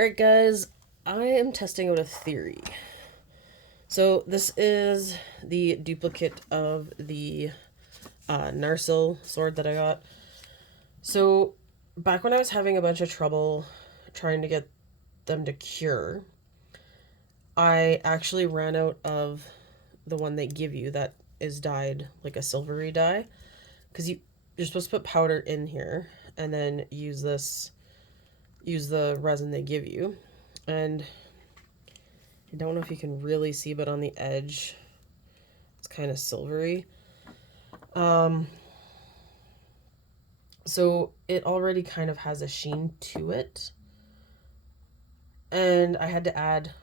Alright guys, I am testing out a theory. So this is the duplicate of the Narsil sword that I got. So back when I was having a bunch of trouble trying to get them to cure, I actually ran out of the one they give you that is dyed like a silvery dye. Because you're supposed to put powder in here and then use the resin they give you. And I don't know if you can really see, but on the edge, it's kind of silvery. So it already kind of has a sheen to it. And I had to add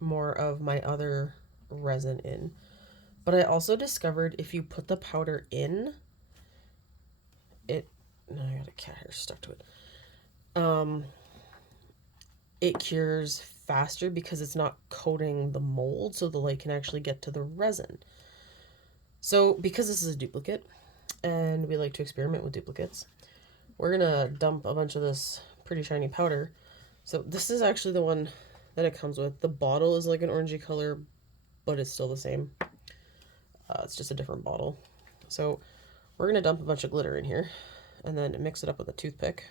more of my other resin in. But I also discovered if you put the powder in, no, I got a cat hair stuck to it. It cures faster because it's not coating the mold, so the light can actually get to the resin. So because this is a duplicate, and we like to experiment with duplicates, we're gonna dump a bunch of this pretty shiny powder. So this is actually the one that it comes with. The bottle is like an orangey color, but it's still the same. It's just a different bottle. So we're gonna dump a bunch of glitter in here and then mix it up with a toothpick.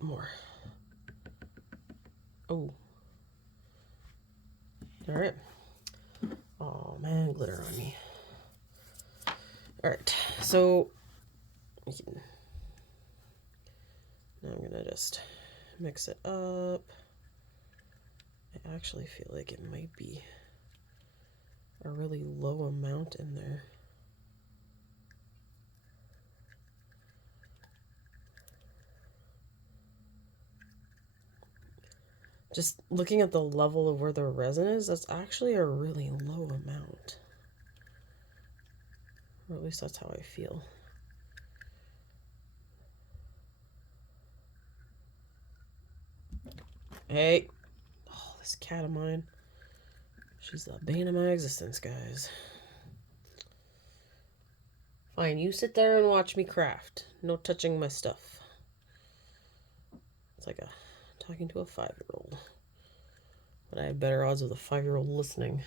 More. Oh. Alright. Oh man, glitter on me. Alright, so now I'm gonna just mix it up. I actually feel like it might be a really low amount in there. Just looking at the level of where the resin is, that's actually a really low amount. Or at least that's how I feel. Hey! Oh, this cat of mine. She's the bane of my existence, guys. Fine, you sit there and watch me craft. No touching my stuff. It's like talking to a 5-year-old. But I have better odds with a 5-year-old listening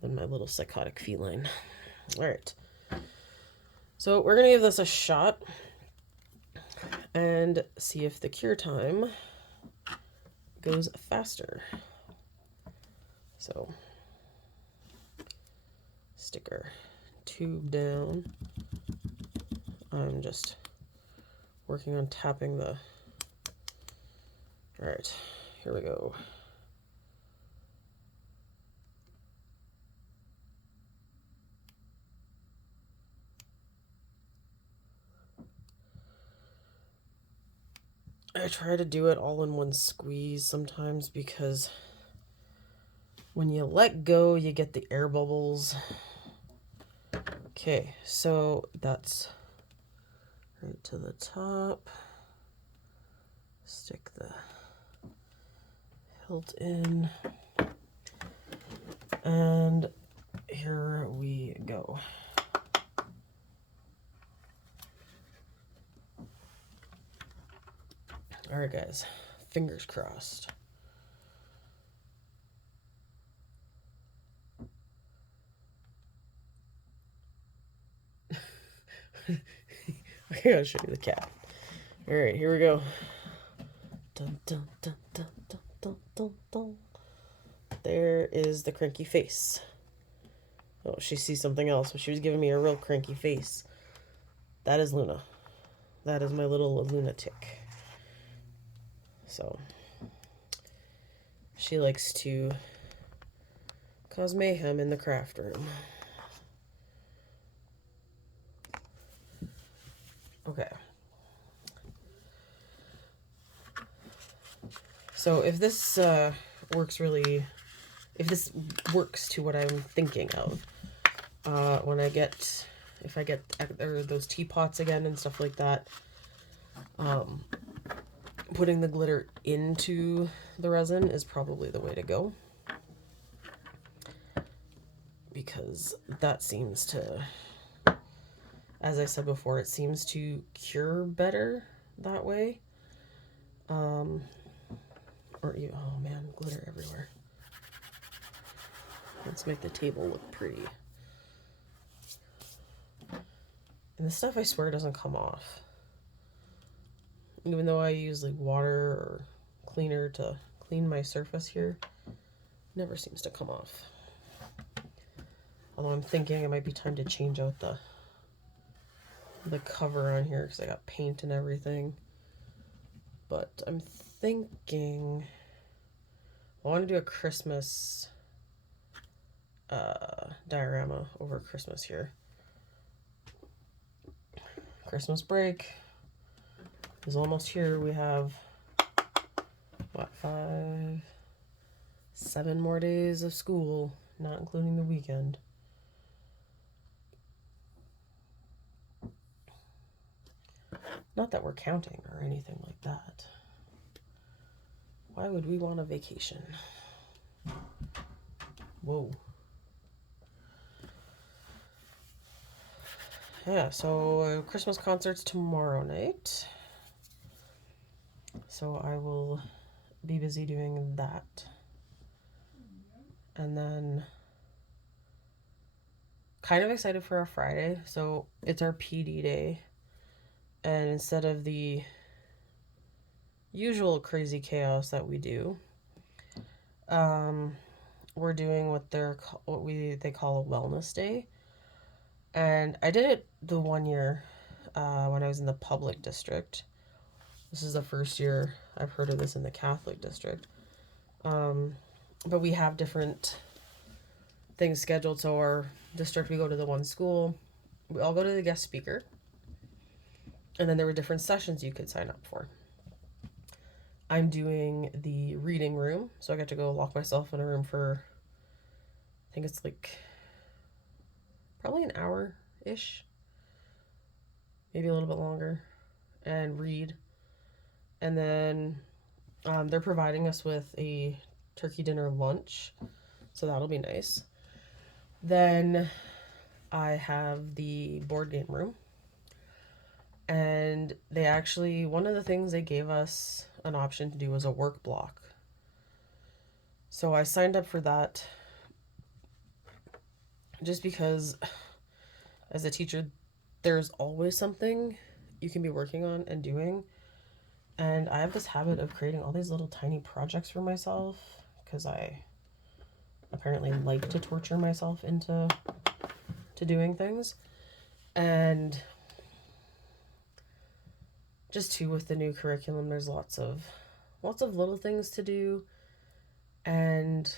than my little psychotic feline. Alright. So we're going to give this a shot and see if the cure time goes faster. So stick our tube down. I'm just working on tapping the... Alright, here we go. I try to do it all in one squeeze sometimes because when you let go, you get the air bubbles. Okay, so that's right to the top. Stick the hilt in. And here we go. Alright guys, fingers crossed. I gotta show you the cat. Alright, here we go. Dun, dun, dun, dun, dun, dun, dun, dun. There is the cranky face. Oh, she sees something else, but she was giving me a real cranky face. That is Luna. That is my little lunatic. So, she likes to cause mayhem in the craft room. Okay. So if this if this works to what I'm thinking of, if I get those teapots again and stuff like that, putting the glitter into the resin is probably the way to go, because that seems to As I said before, it seems to cure better that way. Oh man, glitter everywhere. Let's make the table look pretty. And this stuff, I swear, doesn't come off. Even though I use like water or cleaner to clean my surface here, it never seems to come off. Although I'm thinking it might be time to change out the cover on here because I got paint and everything. But I'm thinking I want to do a Christmas diorama over Christmas here. Christmas break is almost here. We have, what, 7 more days of school, not including the weekend. Not that we're counting or anything like that. Why would we want a vacation? Whoa. Yeah, so Christmas concert's tomorrow night. So I will be busy doing that. And then kind of excited for our Friday. So it's our PD day. And instead of the usual crazy chaos that we do, we're doing what they call a wellness day. And I did it the one year when I was in the public district. This is the first year I've heard of this in the Catholic district. But we have different things scheduled. So our district, we go to the one school. We all go to the guest speaker. And then there were different sessions you could sign up for. I'm doing the reading room. So I got to go lock myself in a room for, I think it's like probably an hour-ish. Maybe a little bit longer. And read. And then they're providing us with a turkey dinner lunch. So that'll be nice. Then I have the board game room. And they actually, one of the things they gave us an option to do was a work block. So I signed up for that just because as a teacher, there's always something you can be working on and doing. And I have this habit of creating all these little tiny projects for myself because I apparently like to torture myself into doing things. And just too, with the new curriculum, there's lots of little things to do. And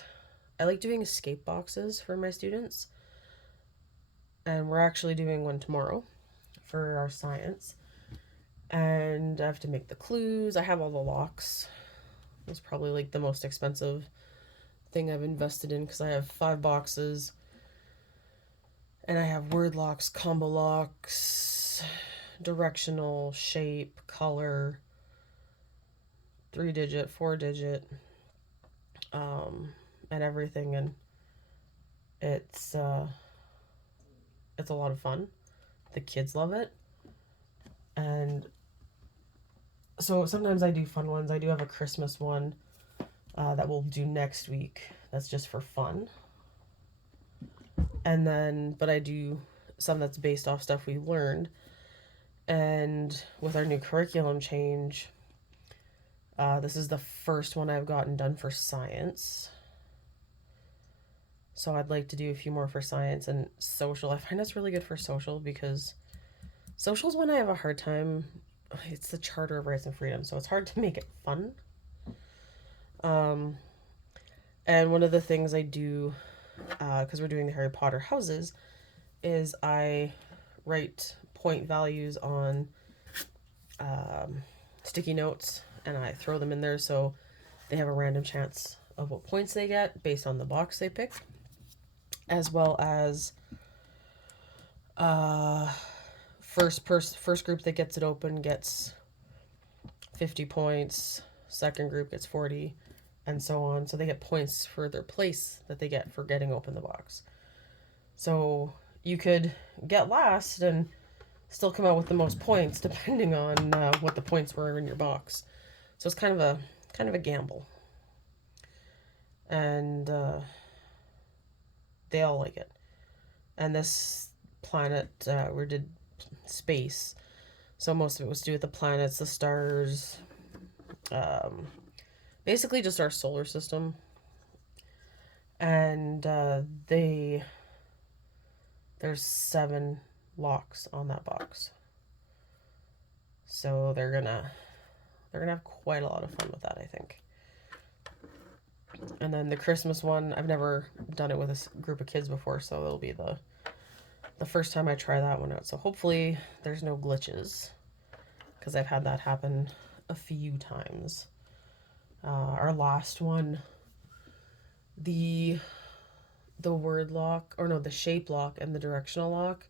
I like doing escape boxes for my students. And we're actually doing one tomorrow for our science. And I have to make the clues. I have all the locks. It's probably like the most expensive thing I've invested in because I have 5 boxes. And I have word locks, combo locks, directional, shape, color, 3-digit, 4-digit, and everything. And it's a lot of fun. The kids love it. And so sometimes I do fun ones. I do have a Christmas one that we'll do next week. That's just for fun. And then, but I do some that's based off stuff we learned. And with our new curriculum change, this is the first one I've gotten done for science. So I'd like to do a few more for science and social. I find that's really good for social because social is when I have a hard time. It's the Charter of Rights and Freedom, so it's hard to make it fun. And one of the things I do, because we're doing the Harry Potter houses, is I write point values on sticky notes and I throw them in there so they have a random chance of what points they get based on the box they pick, as well as first group that gets it open gets 50 points, second group gets 40, and so on. So they get points for their place that they get for getting open the box. So you could get last and still come out with the most points depending on what the points were in your box. So it's kind of a gamble. And they all like it. And this planet, we did space. So most of it was to do with the planets, the stars, basically just our solar system. And there's 7 locks on that box. So they're gonna have quite a lot of fun with that, I think. And then the Christmas one, I've never done it with a group of kids before, so it'll be the first time I try that one out. So hopefully there's no glitches, because I've had that happen a few times. Our last one, the word lock, or no, the shape lock and the directional lock.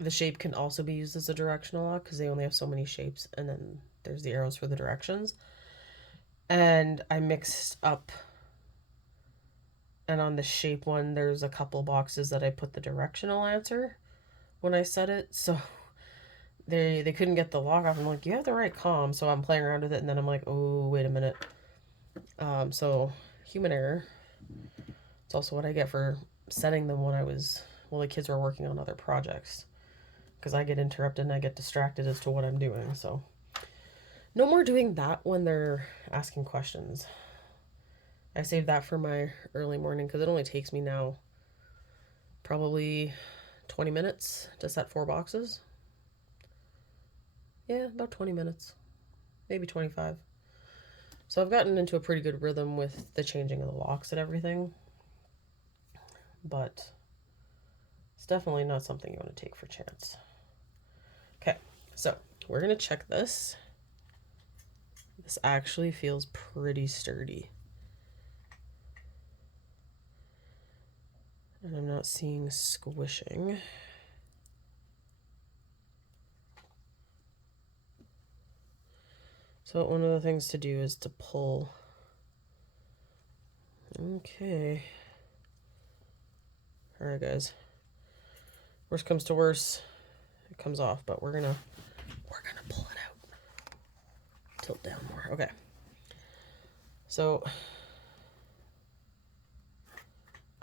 The shape can also be used as a directional lock because they only have so many shapes, and then there's the arrows for the directions. And I mixed up, and on the shape one, there's a couple boxes that I put the directional answer when I set it, so they couldn't get the lock off. I'm like, you have the right comm, so I'm playing around with it, and then I'm like, oh, wait a minute. So human error. It's also what I get for setting them when the kids were working on other projects, because I get interrupted and I get distracted as to what I'm doing. So no more doing that when they're asking questions. I saved that for my early morning because it only takes me now probably 20 minutes to set 4 boxes. Yeah, about 20 minutes, maybe 25. So I've gotten into a pretty good rhythm with the changing of the locks and everything, but it's definitely not something you want to take for chance. Okay, so we're going to check this. This actually feels pretty sturdy. And I'm not seeing squishing. So one of the things to do is to pull. Okay. Alright, guys. Worst comes to worst, it comes off, but we're gonna pull it out. Tilt down more. Okay. So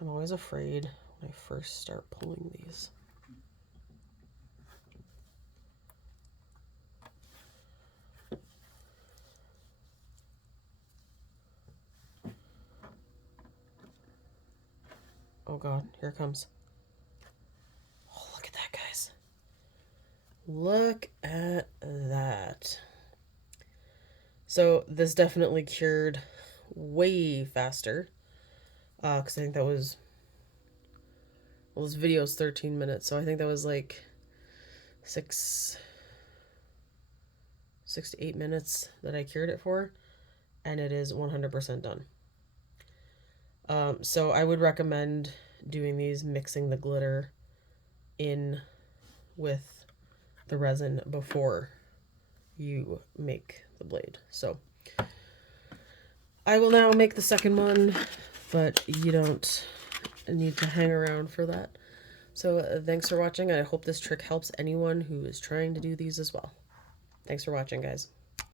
I'm always afraid when I first start pulling these. Oh god, here it comes. Oh, look at that, guys. Look at that. So this definitely cured way faster. Because I think that was... Well, this video is 13 minutes, so I think that was like 6 to 8 minutes that I cured it for. And it is 100% done. So I would recommend doing these, mixing the glitter in with the resin before you make the blade. So I will now make the second one, but you don't need to hang around for that. So thanks for watching. I hope this trick helps anyone who is trying to do these as well. Thanks for watching, guys.